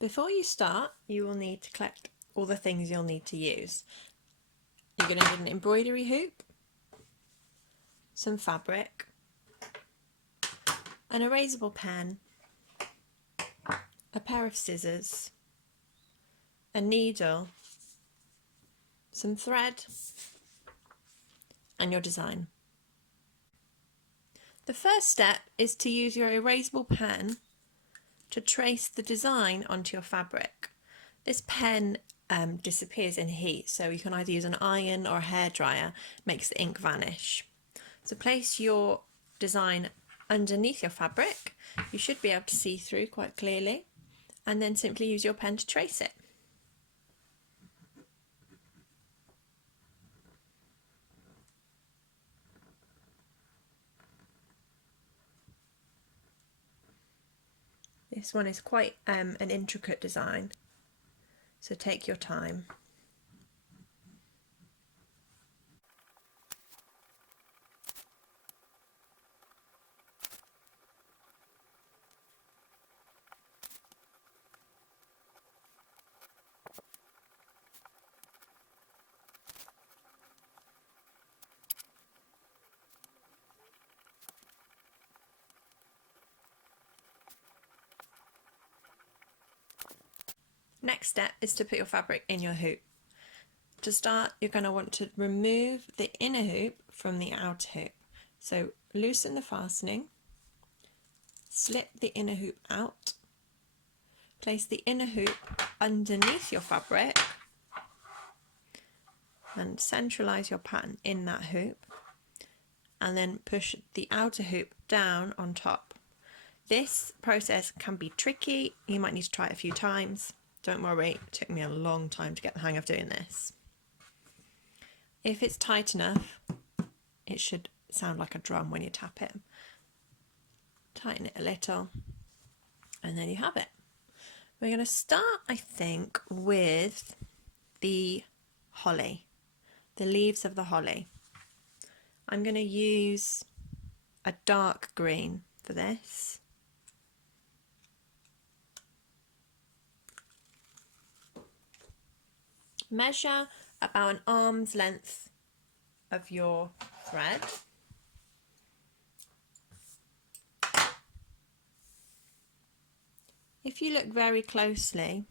Before you start, you will need to collect all the things you'll need to use. You're going to need an embroidery hoop, some fabric, an erasable pen, a pair of scissors, a needle, some thread, and your design. The first step is to use your erasable pen to trace the design onto your fabric. This pen disappears in heat, so you can either use an iron or a hairdryer, makes the ink vanish. So place your design underneath your fabric. You should be able to see through quite clearly, and then simply use your pen to trace it. This one is quite an intricate design, so take your time. Next step is to put your fabric in your hoop. To start, you're going to want to remove the inner hoop from the outer hoop. So loosen the fastening, slip the inner hoop out, place the inner hoop underneath your fabric and centralise your pattern in that hoop, and then push the outer hoop down on top. This process can be tricky, you might need to try it a few times. Don't worry, it took me a long time to get the hang of doing this. If it's tight enough, it should sound like a drum when you tap it. Tighten it a little, and then you have it. We're going to start, I think, with the holly, the leaves of the holly. I'm going to use a dark green for this. Measure about an arm's length of your thread. If you look very closely,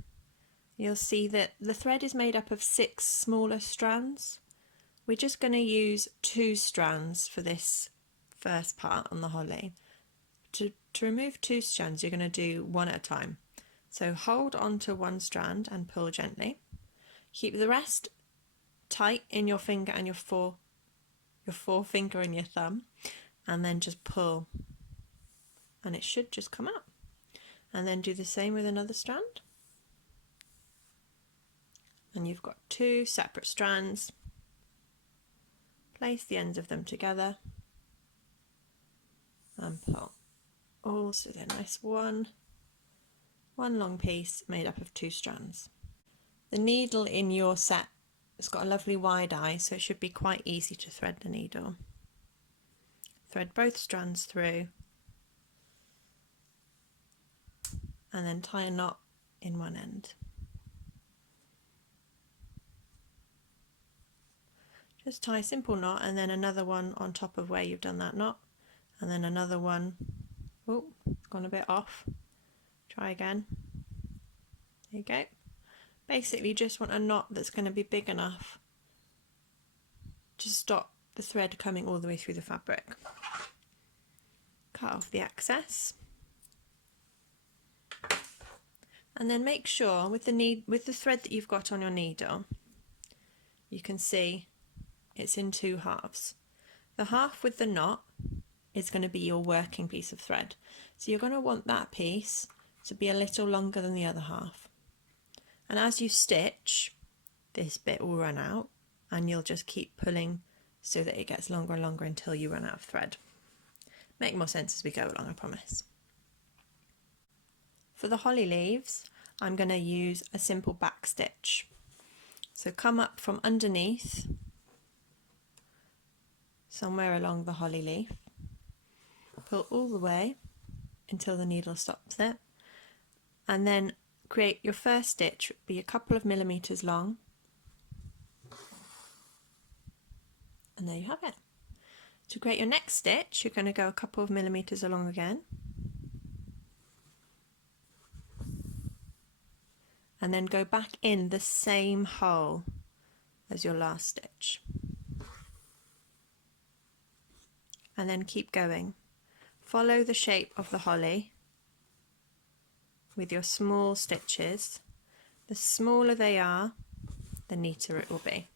you'll see that the thread is made up of 6 smaller strands. We're just going to use 2 strands for this first part on the holly. To remove 2 strands, you're going to do one at a time. So hold on to one strand and pull gently. Keep the rest tight in your finger and your forefinger and your thumb, and then just pull, and it should just come out. And then do the same with another strand, and you've got 2 separate strands. Place the ends of them together and pull. Also then nice one long piece made up of 2 strands. The needle in your set has got a lovely wide eye, so it should be quite easy to thread the needle. Thread both strands through and then tie a knot in one end. Just tie a simple knot and then another one on top of where you've done that knot, and then another one. Oh, it's gone a bit off. Try again. There you go. Basically just want a knot that's going to be big enough to stop the thread coming all the way through the fabric. Cut off the excess. And then make sure with the thread that you've got on your needle, you can see it's in 2 halves. The half with the knot is going to be your working piece of thread. So you're going to want that piece to be a little longer than the other half. And as you stitch, this bit will run out, and you'll just keep pulling so that it gets longer and longer until you run out of thread. Make more sense as we go along, I promise. For the holly leaves, I'm going to use a simple back stitch. So come up from underneath, somewhere along the holly leaf, pull all the way until the needle stops it, and then create your first stitch, be a couple of millimeters long, and there you have it. To create your next stitch, you're going to go a couple of millimeters along again, and then go back in the same hole as your last stitch, and then keep going. Follow the shape of the holly with your small stitches. The smaller they are, the neater it will be.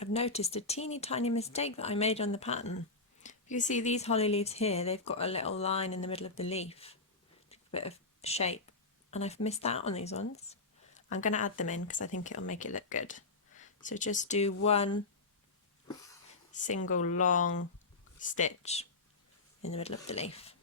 I've noticed a teeny tiny mistake that I made on the pattern. If you see these holly leaves here, they've got a little line in the middle of the leaf, a bit of shape, and I've missed out on these ones. I'm going to add them in because I think it'll make it look good. So just do one single long stitch in the middle of the leaf.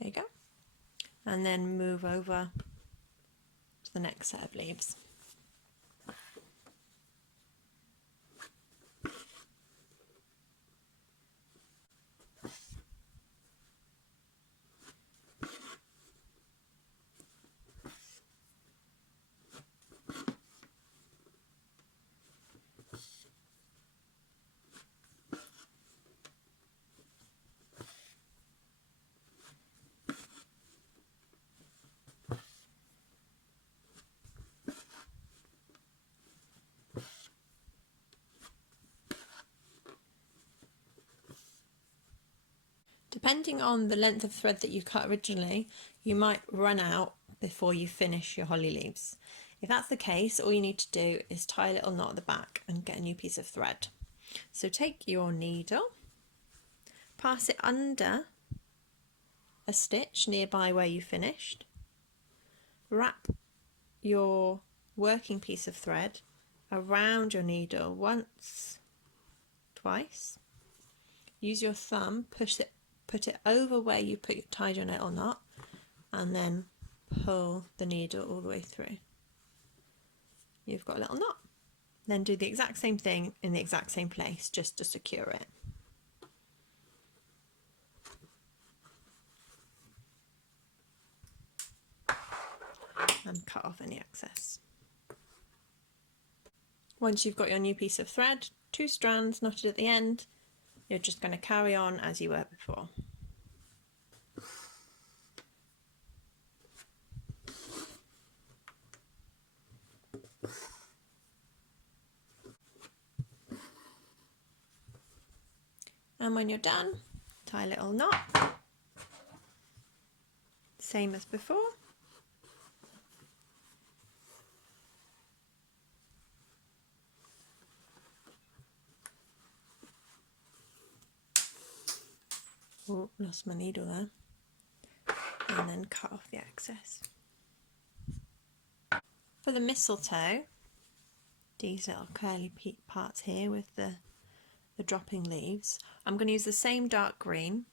There you go. And then move over to the next set of leaves. Depending on the length of thread that you cut originally, you might run out before you finish your holly leaves. If that's the case, all you need to do is tie a little knot at the back and get a new piece of thread. So take your needle, pass it under a stitch nearby where you finished, wrap your working piece of thread around your needle once, twice, use your thumb, put it over where you tied your little knot, and then pull the needle all the way through. You've got a little knot. Then do the exact same thing in the exact same place just to secure it. And cut off any excess. Once you've got your new piece of thread, 2 strands knotted at the end, you're just going to carry on as you were before. And when you're done, tie a little knot, same as before. Oh, lost my needle there. And then cut off the excess. For the mistletoe, these little curly parts here with the dropping leaves, I'm going to use the same dark green,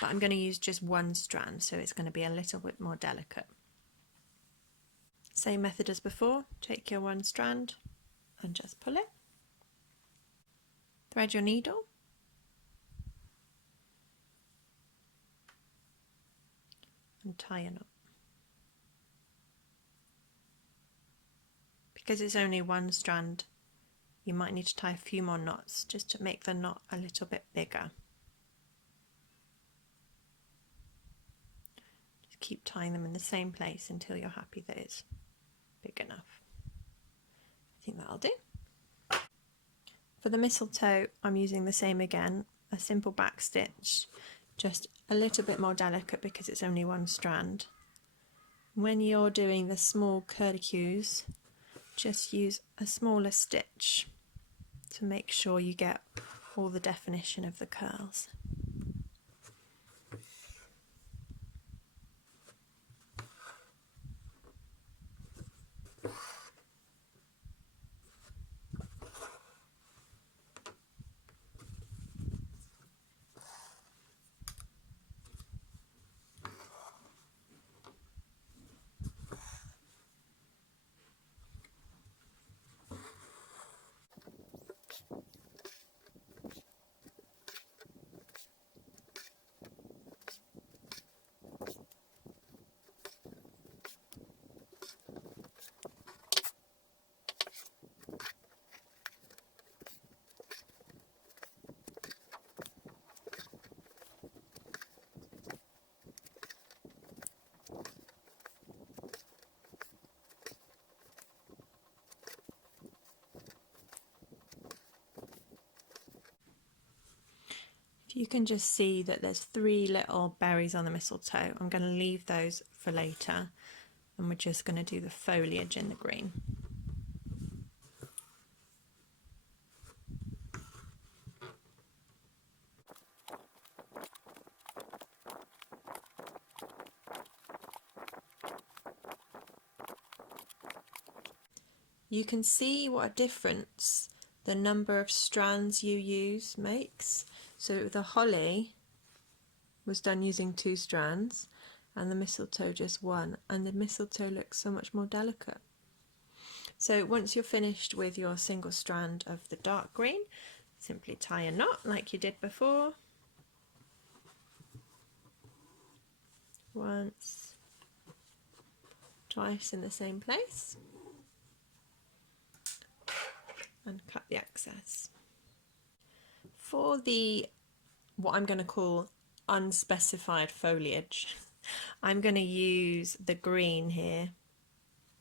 but I'm going to use just 1 strand, so it's going to be a little bit more delicate. Same method as before, take your 1 strand and just pull it. Thread your needle. And tie a knot. because it's only one strand, you might need to tie a few more knots just to make the knot a little bit bigger. Just keep tying them in the same place until you're happy that it's big enough. I think that'll do. For the mistletoe, I'm using the same again, a simple back stitch, just a little bit more delicate because it's only one strand. When you're doing the small curlicues, just use a smaller stitch to make sure you get all the definition of the curls. You can just see that there's 3 little berries on the mistletoe. I'm going to leave those for later, and we're just going to do the foliage in the green. You can see what a difference the number of strands you use makes. So the holly was done using 2 strands and the mistletoe just 1, and the mistletoe looks so much more delicate. So once you're finished with your single strand of the dark green, simply tie a knot like you did before. Once, twice in the same place, and cut the excess. For the, what I'm going to call unspecified foliage, I'm going to use the green here,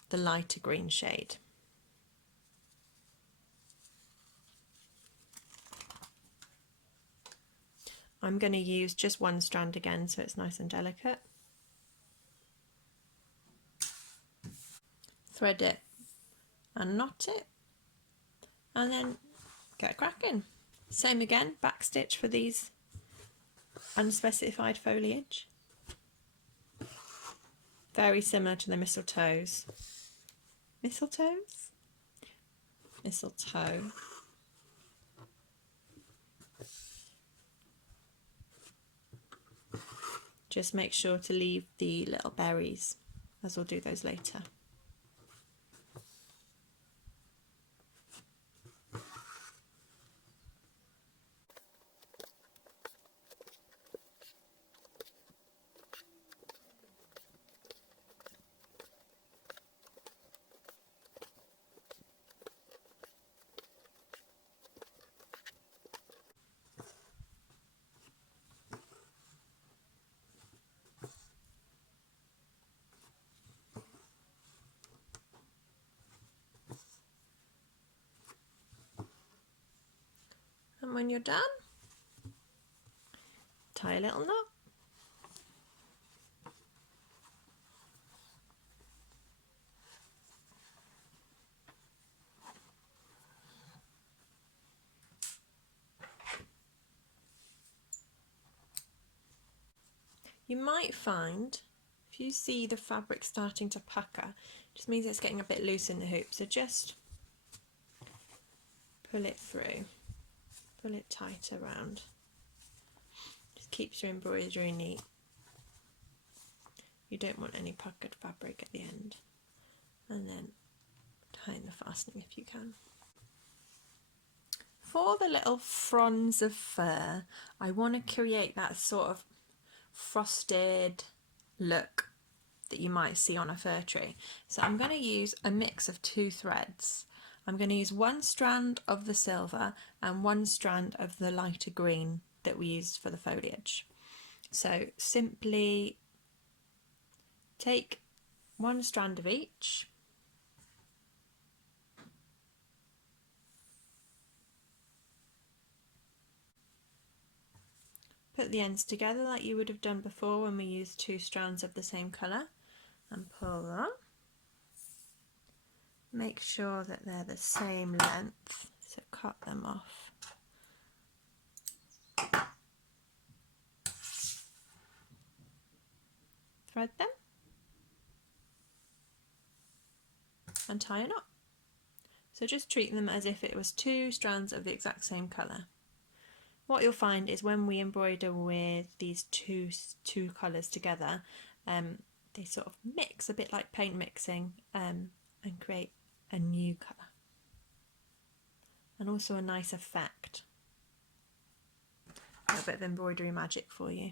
the lighter green shade. I'm going to use just 1 strand again so it's nice and delicate. Thread it and knot it, and then get cracking. Same again, back stitch for these unspecified foliage. Very similar to the mistletoes. Mistletoes? Mistletoe. Just make sure to leave the little berries, as we'll do those later. And when you're done, tie a little knot. You might find, if you see the fabric starting to pucker, it just means it's getting a bit loose in the hoop, so just pull it through, pull it tight around. Just keeps your embroidery neat. You don't want any puckered fabric at the end. And then tie in the fastening if you can. For the little fronds of fur, I want to create that sort of frosted look that you might see on a fir tree. So I'm going to use a mix of 2 threads. I'm going to use 1 strand of the silver and 1 strand of the lighter green that we used for the foliage. So simply take 1 strand of each, put the ends together like you would have done before when we used 2 strands of the same colour, and pull that. Make sure that they're the same length, so cut them off. Thread them and tie a knot. So just treat them as if it was 2 strands of the exact same colour. What you'll find is when we embroider with these two colours together, they sort of mix a bit like paint mixing, and create a new colour and also a nice effect. A bit of embroidery magic for you.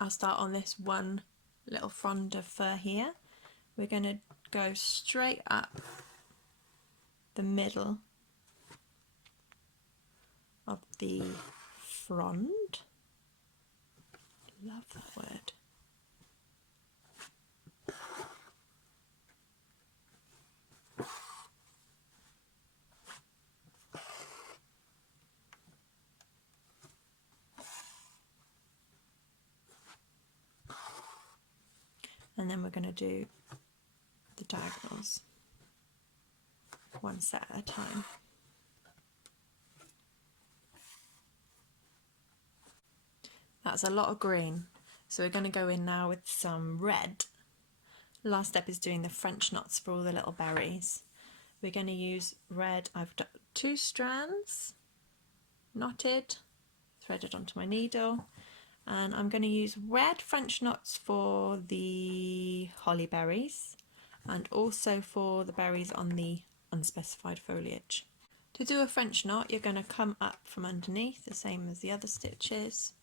I'll start on this one little frond of fur here. We're going to go straight up the middle of the frond. Love that word. And then we're going to do the diagonals one set at a time. That's a lot of green, so we're going to go in now with some red. Last step is doing the French knots for all the little berries. We're going to use red. I've got 2 strands knotted, threaded onto my needle, and I'm going to use red French knots for the holly berries and also for the berries on the unspecified foliage. To do a French knot, you're going to come up from underneath, the same as the other stitches,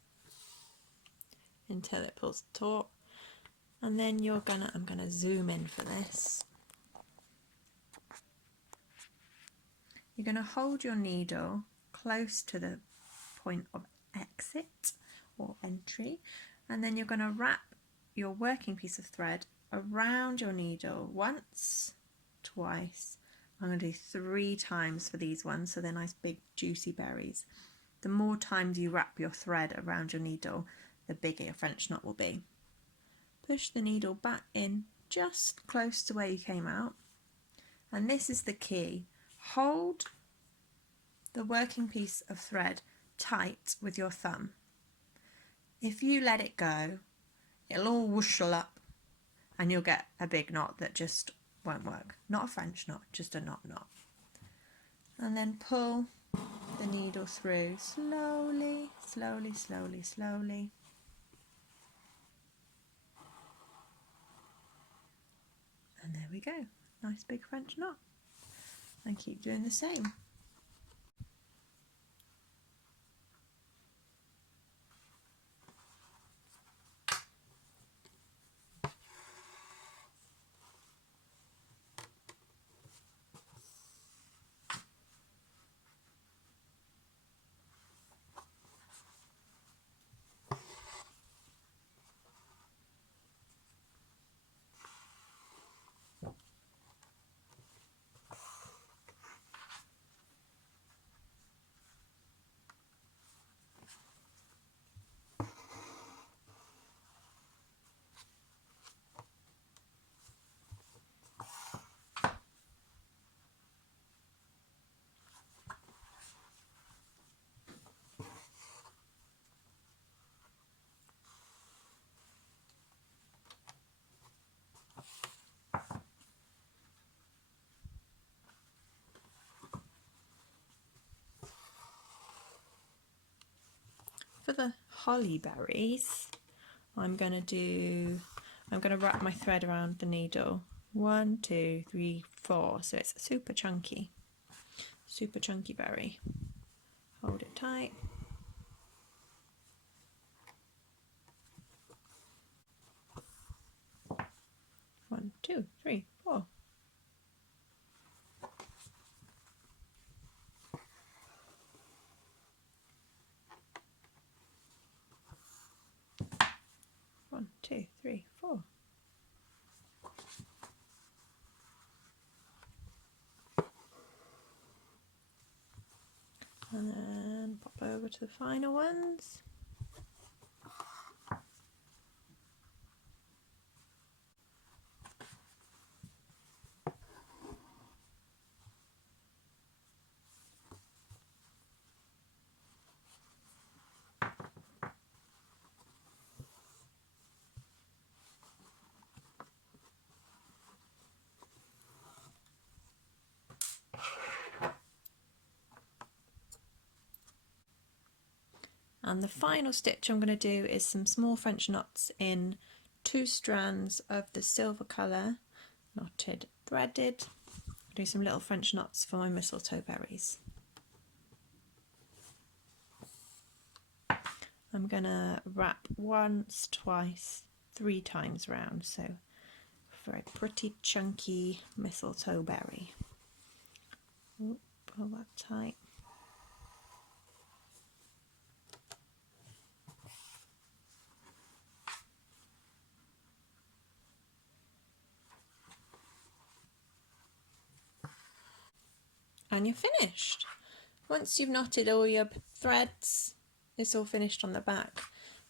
until it pulls taut, and then I'm gonna zoom in for this. You're gonna hold your needle close to the point of exit or entry, and then you're gonna wrap your working piece of thread around your needle once, twice. I'm gonna do 3 times for these ones, so they're nice big juicy berries. The more times you wrap your thread around your needle, the bigger your French knot will be. Push the needle back in just close to where you came out, and this is the key. Hold the working piece of thread tight with your thumb. If you let it go, it'll all whooshel up and you'll get a big knot that just won't work. Not a French knot, just a knot. And then pull the needle through slowly, slowly, slowly, slowly. And there we go, nice big French knot. And keep doing the same. For the holly berries, I'm going to wrap my thread around the needle. 1, 2, 3, 4. So it's a super chunky berry. Hold it tight. 2, 3, 4. One, two, three, four. And then pop over to the final ones. And the final stitch I'm going to do is some small French knots in 2 strands of the silver colour, knotted threaded. Do some little French knots for my mistletoe berries. I'm going to wrap once, twice, 3 times round, so for a pretty chunky mistletoe berry. Ooh, pull that tight. And you're finished. Once you've knotted all your threads, it's all finished on the back,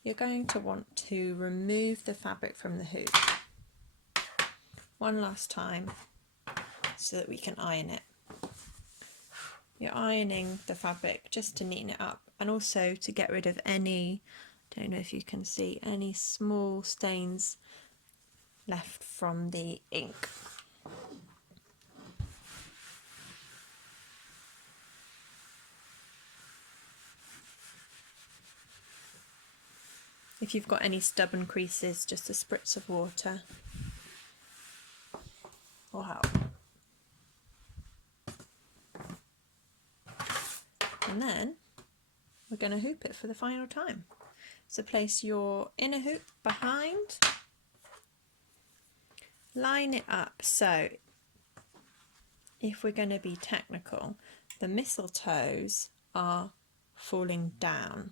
you're going to want to remove the fabric from the hoop one last time so that we can iron it. You're ironing the fabric just to neaten it up and also to get rid of any, don't know if you can see, any small stains left from the ink. If you've got any stubborn creases, just a spritz of water will help. And then we're going to hoop it for the final time. So place your inner hoop behind, line it up so, if we're going to be technical, the mistletoes are falling down.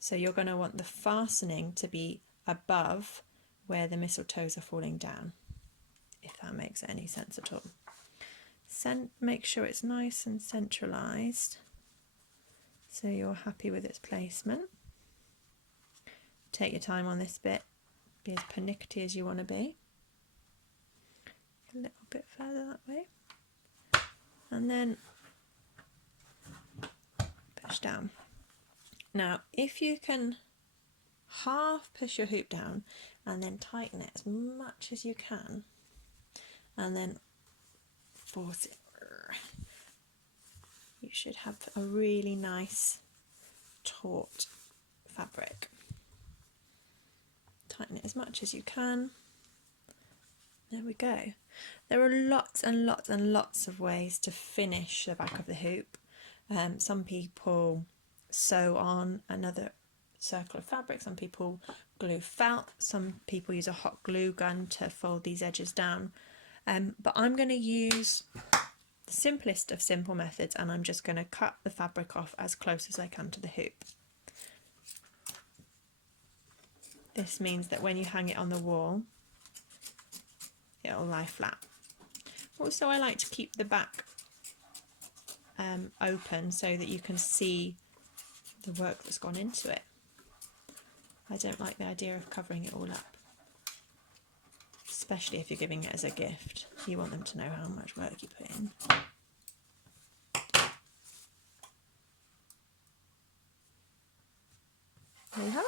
So you're going to want the fastening to be above where the mistletoes are falling down, if that makes any sense at all. Make sure it's nice and centralised so you're happy with its placement. Take your time on this bit, be as pernickety as you want to be. A little bit further that way. And then push down. Now, if you can half push your hoop down and then tighten it as much as you can, and then force it, you should have a really nice taut fabric. Tighten it as much as you can. There we go. There are lots and lots and lots of ways to finish the back of the hoop. Some people sew on another circle of fabric, some people glue felt, some people use a hot glue gun to fold these edges down, but I'm going to use the simplest of simple methods, and I'm just going to cut the fabric off as close as I can to the hoop. This means that when you hang it on the wall, it'll lie flat. Also, I like to keep the back open so that you can see the work that's gone into it. I don't like the idea of covering it all up, especially if you're giving it as a gift. You want them to know how much work you put in. There you have